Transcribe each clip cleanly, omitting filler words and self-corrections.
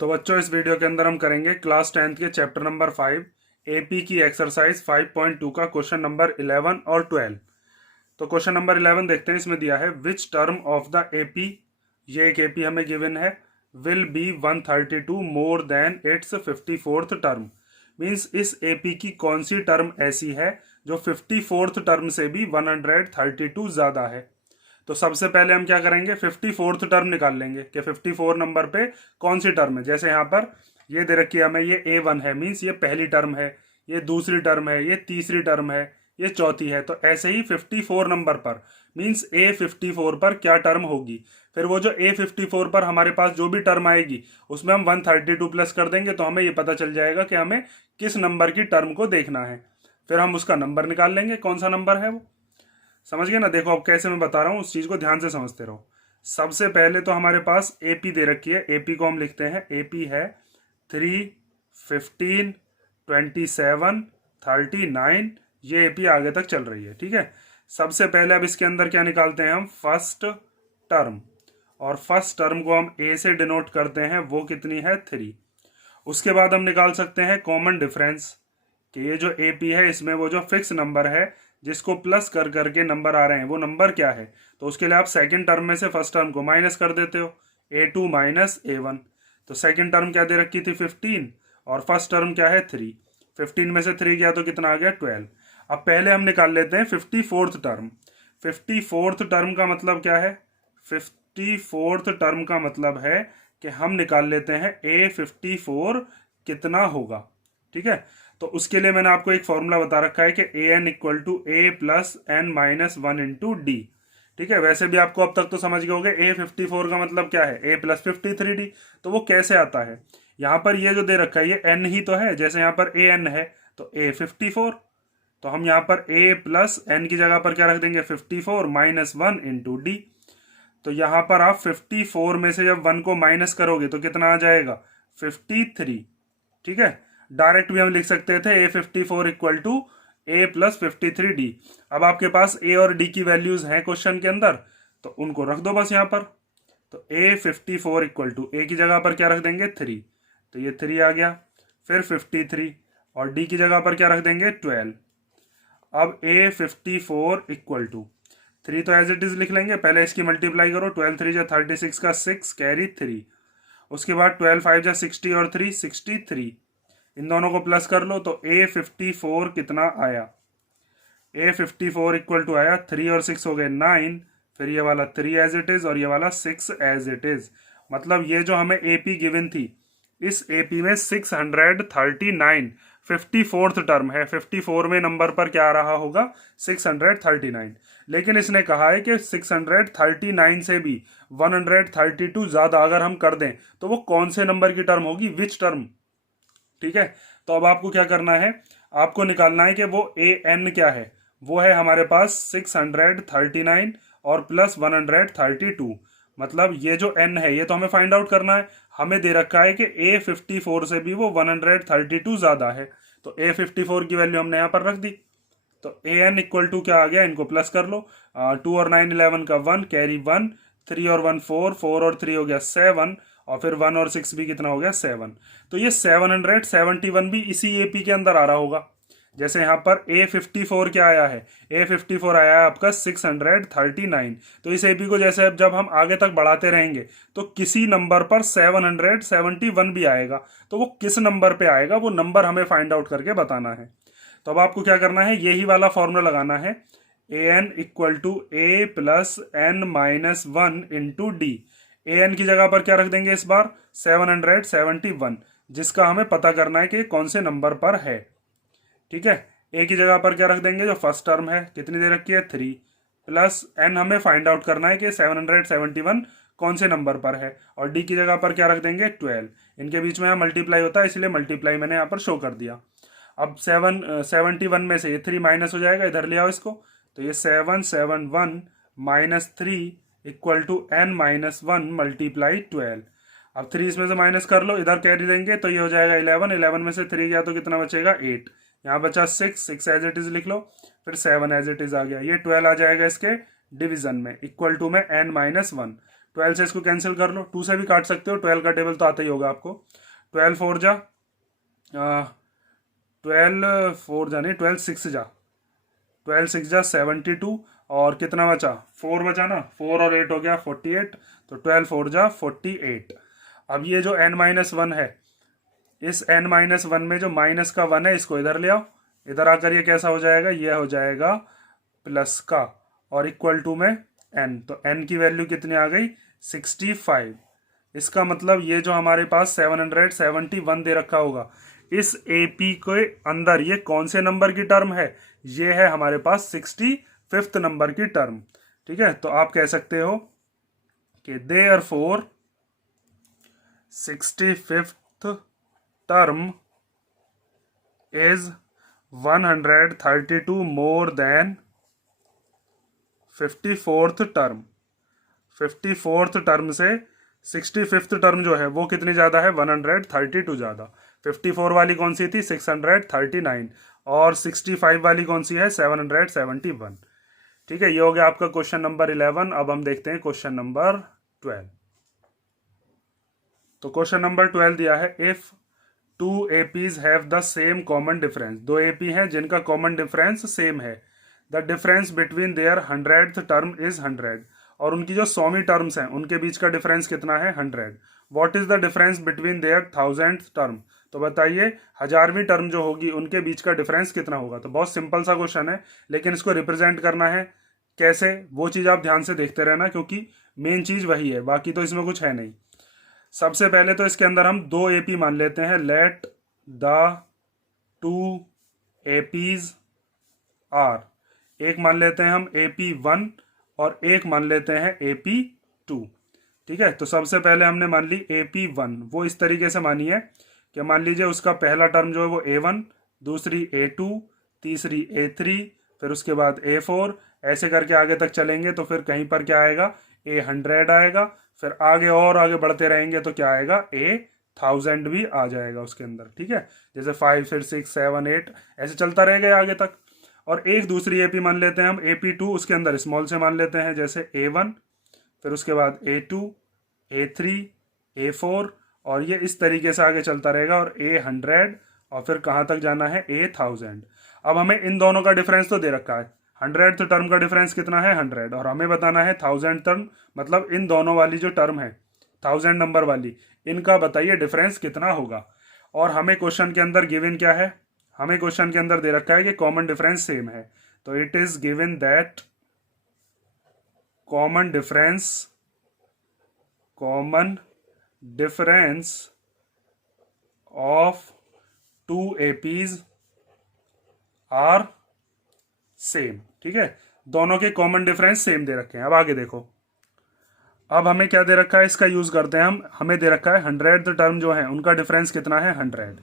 तो बच्चों, इस वीडियो के अंदर हम करेंगे क्लास 10th के चैप्टर नंबर 5 एपी की एक्सरसाइज 5.2 का क्वेश्चन नंबर 11 और 12। तो क्वेश्चन नंबर 11 देखते हैं। इसमें दिया है which term of the AP, ये एक एपी हमें गिवन है, will be 132 more than it's 54th term. Means इस एपी की कौन सी टर्म ऐसी है जो 54th टर्म से भी 132 ज्यादा है। तो सबसे पहले हम क्या करेंगे, 54th टर्म निकाल लेंगे कि 54 नंबर पे कौन सी टर्म है। जैसे यहाँ पर ये दे रखी है हमें, ये A1 है, मीन्स ये पहली टर्म है, ये दूसरी टर्म है, ये तीसरी टर्म है, ये चौथी है। तो ऐसे ही 54 नंबर पर मीन्स A54 पर क्या टर्म होगी। फिर वो जो A54 पर हमारे पास जो भी टर्म आएगी उसमें हम 132 प्लस कर देंगे, तो हमें ये पता चल जाएगा कि हमें किस नंबर की टर्म को देखना है। फिर हम उसका नंबर निकाल लेंगे, कौन सा नंबर है वो। समझ गए ना। देखो अब कैसे मैं बता रहा हूँ, उस चीज को ध्यान से समझते रहो। सबसे पहले तो हमारे पास एपी दे रखी है, एपी को हम लिखते हैं, एपी है 3, 15, 27, 39। ये एपी आगे तक चल रही है, ठीक है। सबसे पहले अब इसके अंदर क्या निकालते हैं हम, फर्स्ट टर्म। और फर्स्ट टर्म को हम ए से डिनोट करते हैं, वो कितनी है, 3। उसके बाद हम निकाल सकते हैं कॉमन डिफरेंस, कि ये जो एपी है इसमें वो जो फिक्स नंबर है जिसको प्लस कर करके नंबर आ रहे हैं वो नंबर क्या है। तो उसके लिए आप सेकंड टर्म में से फर्स्ट टर्म को माइनस कर देते हो, A2 माइनस A1। तो सेकंड टर्म क्या दे रखी थी, 15, और फर्स्ट टर्म क्या है, 3। 15 में से 3 गया तो कितना आ गया, 12। अब पहले हम निकाल लेते हैं 54th टर्म। 54th टर्म का मतलब क्या है, 54th टर्म का मतलब है कि हम निकाल लेते हैं A54 कितना होगा, ठीक है। तो उसके लिए मैंने आपको एक फॉर्मूला बता रखा है कि an equal to a plus n minus 1 into d, ठीक है। वैसे भी आपको अब तक तो समझ गए होंगे A54 का मतलब क्या है, a प्लस 53d। तो वो कैसे आता है, यहाँ पर ये जो दे रखा है ये n ही तो है। जैसे यहाँ पर an है तो A54, तो हम यहाँ पर a प्लस एन की जगह पर क्या रख देंगे, 54 माइनस 1 इंटू डी। तो यहाँ पर आप 54 में से जब 1 को माइनस करोगे तो कितना आ जाएगा, 53, ठीक है। डायरेक्ट भी हम लिख सकते थे A54 equal to a plus 53d। अब आपके पास ए और डी की वैल्यूज हैं क्वेश्चन के अंदर, तो उनको रख दो बस यहाँ पर। तो A54 इक्वल टू ए की जगह पर क्या रख देंगे, 3, तो ये 3 आ गया। फिर 53 और डी की जगह पर क्या रख देंगे, 12। अब A54 इक्वल टू 3 तो एज इट इज लिख लेंगे, पहले इसकी मल्टीप्लाई करो, 12 3 जा 36 का 6 कैरी 3। उसके बाद 12 5 जा 60 और 3 63। इन दोनों को प्लस कर लो तो A54 कितना आया, A54 इक्वल टू आया 3 और 6 हो गए 9। फिर ये वाला 3 एज इट इज और ये वाला 6 एज इट इज। मतलब ये जो हमें एपी गिवन थी, इस एपी में 639 54th टर्म है। 54 में नंबर पर क्या आ रहा होगा, 639। लेकिन इसने कहा है कि 639 से भी 132 ज्यादा अगर हम कर दें तो वो कौन से नंबर की टर्म होगी, विच टर्म, ठीक है। तो अब आपको क्या करना है, आपको निकालना है कि वो ए एन क्या है। वो है हमारे पास 639 और प्लस 132। मतलब ये जो एन है ये तो हमें फाइंड आउट करना है। हमें दे रखा है कि A54 से भी वो 132 ज्यादा है, तो A54 की वैल्यू हमने यहाँ पर रख दी। तो ए एन इक्वल टू क्या आ गया, इनको प्लस कर लो, 2 और 9 11 का 1 कैरी 1, 3 और 1 4, 4 और 3 हो गया 7, और फिर 1 और 6 भी कितना हो गया, 7। तो ये 771 भी इसी एपी के अंदर आ रहा होगा। जैसे यहाँ पर A54 क्या आया है, A54 आया है आपका 639। तो इस एपी को जैसे अब जब हम आगे तक बढ़ाते रहेंगे तो किसी नंबर पर 771 भी आएगा। तो वो किस नंबर पे आएगा, वो नंबर हमें फाइंड आउट करके बताना है। तो अब आपको क्या करना है, यही वाला फॉर्मूला लगाना है, an equal to a plus n minus 1 into d. A n की जगह पर क्या रख देंगे इस बार, 771, जिसका हमें पता करना है कि कौन से नंबर पर है, ठीक है। ए की जगह पर क्या रख देंगे, जो फर्स्ट टर्म है कितनी दे रखी है, 3, प्लस एन हमें फाइंड आउट करना है कि 771 कौन से नंबर पर है, और डी की जगह पर क्या रख देंगे, 12। इनके बीच में यहाँ मल्टीप्लाई होता है इसलिए मल्टीप्लाई मैंने यहाँ पर शो कर दिया। अब 71 में से ये 3 माइनस हो जाएगा, इधर ले आओ इसको, तो ये 771 minus 3 equal to n minus 1 multiply 12। अब 3 इसमें से माइनस कर लो, इधर कैरी देंगे तो ये हो जाएगा 11। 11 में से 3 गया तो कितना बचेगा, 8। यहाँ बचा 6 एज इट इज लिख लो, फिर 7 एज इट इज आ गया। ये 12 आ जाएगा इसके डिवीजन में, इक्वल टू में n माइनस 1। 12 से इसको कैंसिल कर लो, 2 से भी काट सकते हो, 12 का टेबल तो आता ही होगा आपको। 12 4 जा 12 4 जा नहीं 12 6 जा 12 6 जा 72, और कितना बचा 4 बचा ना, 4 और 8 हो गया 48, तो 12 4 जा 48। अब ये जो n-1 है, इस n-1 में जो माइनस का 1 है इसको इधर ले आओ, इधर आकर ये कैसा हो जाएगा, ये हो जाएगा प्लस का, और इक्वल टू में n, तो n की वैल्यू कितनी आ गई 65। इसका मतलब ये जो हमारे पास 771 दे रखा होगा, इस AP के अंदर ये कौन से नंबर की टर्म है, ये है हमारे पास 65th नंबर की टर्म। ठीक है, तो आप कह सकते हो कि therefore 65th term is 132 more than 54th term. 54th term से 65th टर्म जो है वो कितनी ज़्यादा है, 132 ज़्यादा। 54 वाली कौन सी थी, 639, और 65 वाली कौन सी है, 771। ठीक है, ये हो गया आपका क्वेश्चन नंबर 11। अब हम देखते हैं क्वेश्चन नंबर 12। तो क्वेश्चन नंबर 12 दिया है, if 2 APs have the same common difference, 2 AP हैं जिनका कॉमन डिफरेंस सेम है, the difference between their 100th term is 100, और उनकी जो 100वीं टर्म्स हैं उनके बीच का डिफरेंस कितना है 100। What is the difference between their 1000th term, तो बताइए 1000वीं टर्म जो होगी उनके बीच का डिफरेंस कितना होगा। तो बहुत सिंपल सा क्वेश्चन है, लेकिन इसको रिप्रेजेंट करना है कैसे, वो चीज़ आप ध्यान से देखते रहना, क्योंकि मेन चीज़ वही है, बाकी तो इसमें कुछ है नहीं। सबसे पहले तो इसके अंदर हम 2 AP मान लेते हैं, लेट द 2 APs आर, एक मान लेते हैं हम AP1 और एक मान लेते हैं AP2। ठीक है, तो सबसे पहले हमने मान ली AP1, वो इस तरीके से मानी है कि मान लीजिए उसका पहला टर्म जो है वो A1, दूसरी A2, तीसरी A3, फिर उसके बाद A4, ऐसे करके आगे तक चलेंगे तो फिर कहीं पर क्या आएगा, A100 आएगा, फिर आगे और आगे बढ़ते रहेंगे तो क्या आएगा, A1000 भी आ जाएगा उसके अंदर। ठीक है, जैसे 5 फिर 6 7 8 ऐसे चलता रहेगा आगे तक। और एक दूसरी AP मान लेते हैं हम AP2, उसके अंदर स्मॉल से मान लेते हैं, जैसे A1, फिर उसके बाद A2, A3, A4, और ये इस तरीके से आगे चलता रहेगा, और A100, और फिर कहाँ तक जाना है, A1000। अब हमें इन दोनों का डिफरेंस तो दे रखा है, 100th टर्म का डिफरेंस कितना है 100, और हमें बताना है 1000 टर्म, मतलब इन दोनों वाली जो टर्म है 1000 नंबर वाली, इनका बताइए डिफरेंस कितना होगा। और हमें क्वेश्चन के अंदर गिवन क्या है, हमें क्वेश्चन के अंदर दे रखा है कि कॉमन डिफरेंस सेम है, तो it is given that common difference of 2 APs are same. ठीक है, दोनों के कॉमन डिफरेंस सेम दे रखे हैं। अब आगे देखो, अब हमें क्या दे रखा है, इसका यूज करते हैं हम। हमें दे रखा है 100th टर्म जो है उनका डिफरेंस कितना है 100,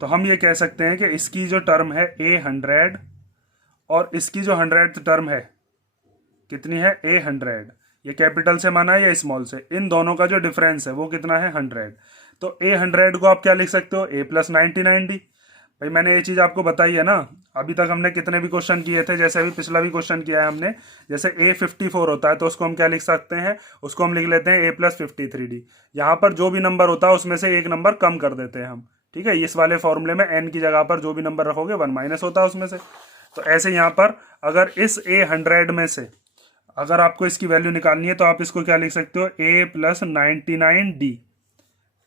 तो हम ये कह सकते हैं कि इसकी जो टर्म है A100 और इसकी जो 100th टर्म है कितनी है A100, ये कैपिटल से माना है या स्मॉल से, इन दोनों का जो डिफरेंस है वो कितना है 100। तो A100 को आप क्या लिख सकते हो, A+99D। भाई मैंने ये चीज़ आपको बताई है ना, अभी तक हमने कितने भी क्वेश्चन किए थे, जैसे अभी पिछला भी क्वेश्चन किया है हमने, जैसे A54 होता है तो उसको हम क्या लिख सकते हैं, उसको हम लिख लेते हैं A+53D। यहाँ पर जो भी नंबर होता है उसमें से एक नंबर कम कर देते हैं हम। ठीक है, इस वाले फॉर्मूले में n की जगह पर जो भी नंबर रखोगे 1 माइनस होता है उसमें से। तो ऐसे यहाँ पर अगर इस A100 में से अगर आपको इसकी वैल्यू निकालनी है तो आप इसको क्या लिख सकते हो, A+99D।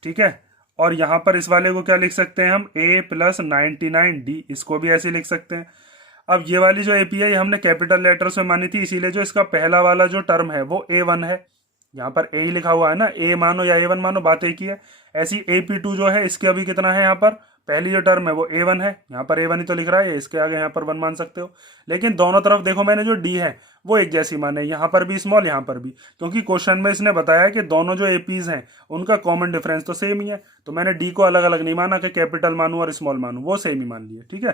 ठीक है, और यहां पर इस वाले को क्या लिख सकते हैं हम, A+99D, इसको भी ऐसे लिख सकते हैं। अब ये वाली जो AP है हमने कैपिटल लेटर्स में मानी थी, इसीलिए जो इसका पहला वाला जो टर्म है वो A1 है, यहाँ पर A ही लिखा हुआ है ना, A मानो या A1 मानो, बात एक ही है। ऐसी AP2 जो है इसके अभी कितना है, यहाँ पर पहली जो टर्म है वो A1 है, यहाँ पर A1 ही तो लिख रहा है, इसके आगे यहाँ पर 1 मान सकते हो। लेकिन दोनों तरफ देखो मैंने जो D है वो एक जैसी माने, यहाँ पर भी स्मॉल यहाँ पर भी, क्योंकि क्वेश्चन में इसने बताया कि दोनों जो APs हैं उनका कॉमन डिफरेंस तो सेम ही है, तो मैंने D को अलग अलग नहीं माना कि कैपिटल मानू और स्मॉल मानू, वो सेम ही मान लिया। ठीक है,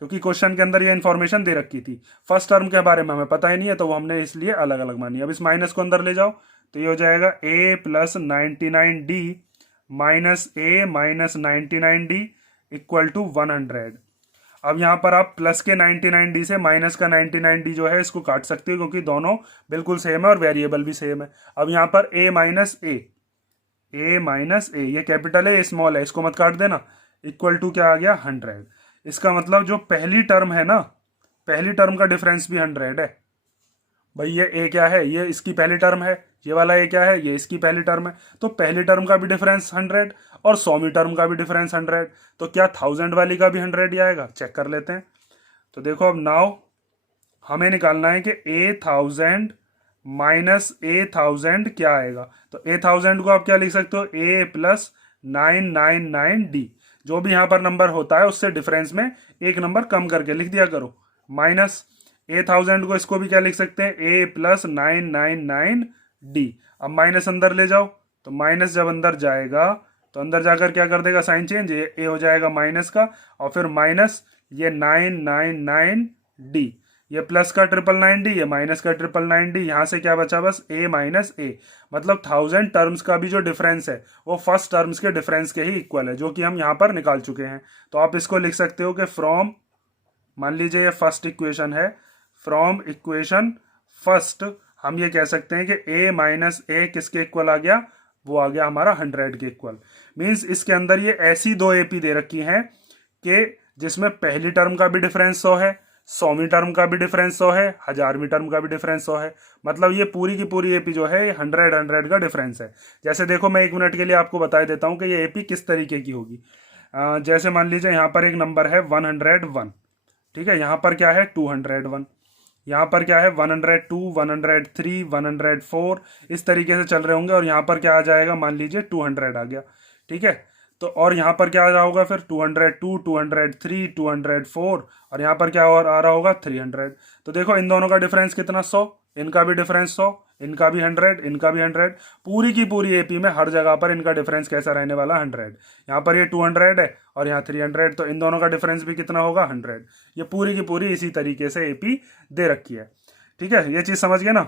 क्योंकि क्वेश्चन के अंदर ये इन्फॉर्मेशन दे रखी थी, फर्स्ट टर्म के बारे में हमें पता ही नहीं है तो वो हमने इसलिए अलग अलग मानी। अब इस माइनस को अंदर ले जाओ तो ये हो जाएगा A+99D minus A-99D equal to 100। अब यहाँ पर आप प्लस के 99D से माइनस का 99D जो है इसको काट सकते हो, क्योंकि दोनों बिल्कुल सेम है और वेरिएबल भी सेम है। अब यहाँ पर a माइनस ए, ये कैपिटल है, स्मॉल है, इसको मत काट देना, इक्वल टू क्या आ गया 100। इसका मतलब जो पहली टर्म है ना, पहली टर्म का डिफरेंस भी 100 है। भाई ये ए क्या है, ये इसकी पहली टर्म है, ये वाला ए क्या है, ये इसकी पहली टर्म है। तो पहली टर्म का भी डिफरेंस 100 और 100वीं टर्म का भी डिफरेंस 100, तो क्या 1000 वाली का भी 100 ही आएगा? चेक कर लेते हैं। तो देखो अब नाउ हमें निकालना है कि A1000 माइनस A1000 क्या आएगा। तो A1000 को आप क्या लिख सकते हो, A प्लस 999D, जो भी यहाँ पर नंबर होता है उससे डिफरेंस में एक नंबर कम करके लिख दिया करो, माइनस A1000 को इसको भी क्या लिख सकते हैं, A प्लस 999D। अब माइनस अंदर ले जाओ, तो माइनस जब अंदर जाएगा तो अंदर जाकर क्या कर देगा, साइन चेंज, ये A हो जाएगा माइनस का, और फिर माइनस ये 999D, ये प्लस का 999D, ये माइनस का 999D, यहाँ से क्या बचा बस A माइनस A। मतलब 1000 टर्म्स का भी जो डिफरेंस है वो फर्स्ट टर्म्स के डिफरेंस के ही इक्वल है, जो कि हम यहाँ पर निकाल चुके हैं। तो आप इसको लिख सकते हो कि फ्रॉम, मान लीजिए ये फर्स्ट इक्वेशन है, फ्रॉम इक्वेशन फर्स्ट हम ये कह सकते हैं कि A माइनस A किसके इक्वल आ गया, वो आ गया हमारा 100 के इक्वल। मीन्स इसके अंदर ये ऐसी दो AP दे रखी हैं कि जिसमें पहली टर्म का भी डिफरेंस 100 है, 100वीं टर्म का भी डिफरेंस 100 है, 1000वीं टर्म का भी डिफरेंस 100 है। मतलब ये पूरी की पूरी AP जो है 100 का डिफरेंस है। जैसे देखो मैं 1 मिनट के लिए आपको बता देता हूँ कि ये AP किस तरीके की होगी। जैसे मान लीजिए यहाँ पर एक नंबर है 101, ठीक है, यहाँ पर क्या है 201, यहाँ पर क्या है 102, 103, 104, इस तरीके से चल रहे होंगे, और यहाँ पर क्या आ जाएगा, मान लीजिए 200 आ गया, ठीक है। तो और यहाँ पर क्या आ रहा होगा फिर 202, 203, 204, और यहाँ पर क्या और आ रहा होगा 300। तो देखो इन दोनों का डिफरेंस कितना, 100, इनका भी डिफरेंस 100, इनका भी 100, इनका भी 100, पूरी की पूरी AP में हर जगह पर इनका डिफरेंस कैसा रहने वाला 100। यहाँ पर ये 200 है और यहाँ 300, तो इन दोनों का डिफरेंस भी कितना होगा 100। ये पूरी की पूरी इसी तरीके से AP दे रखी है, ठीक है, ये चीज़ समझ गए ना।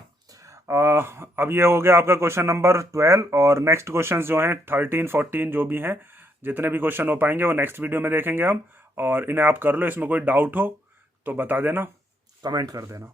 अब ये हो गया आपका क्वेश्चन नंबर 12, और नेक्स्ट क्वेश्चन जो हैं 13, 14 जो भी हैं, जितने भी क्वेश्चन हो पाएंगे वो नेक्स्ट वीडियो में देखेंगे हम, और इन्हें आप कर लो। इसमें कोई डाउट हो तो बता देना, कमेंट कर देना।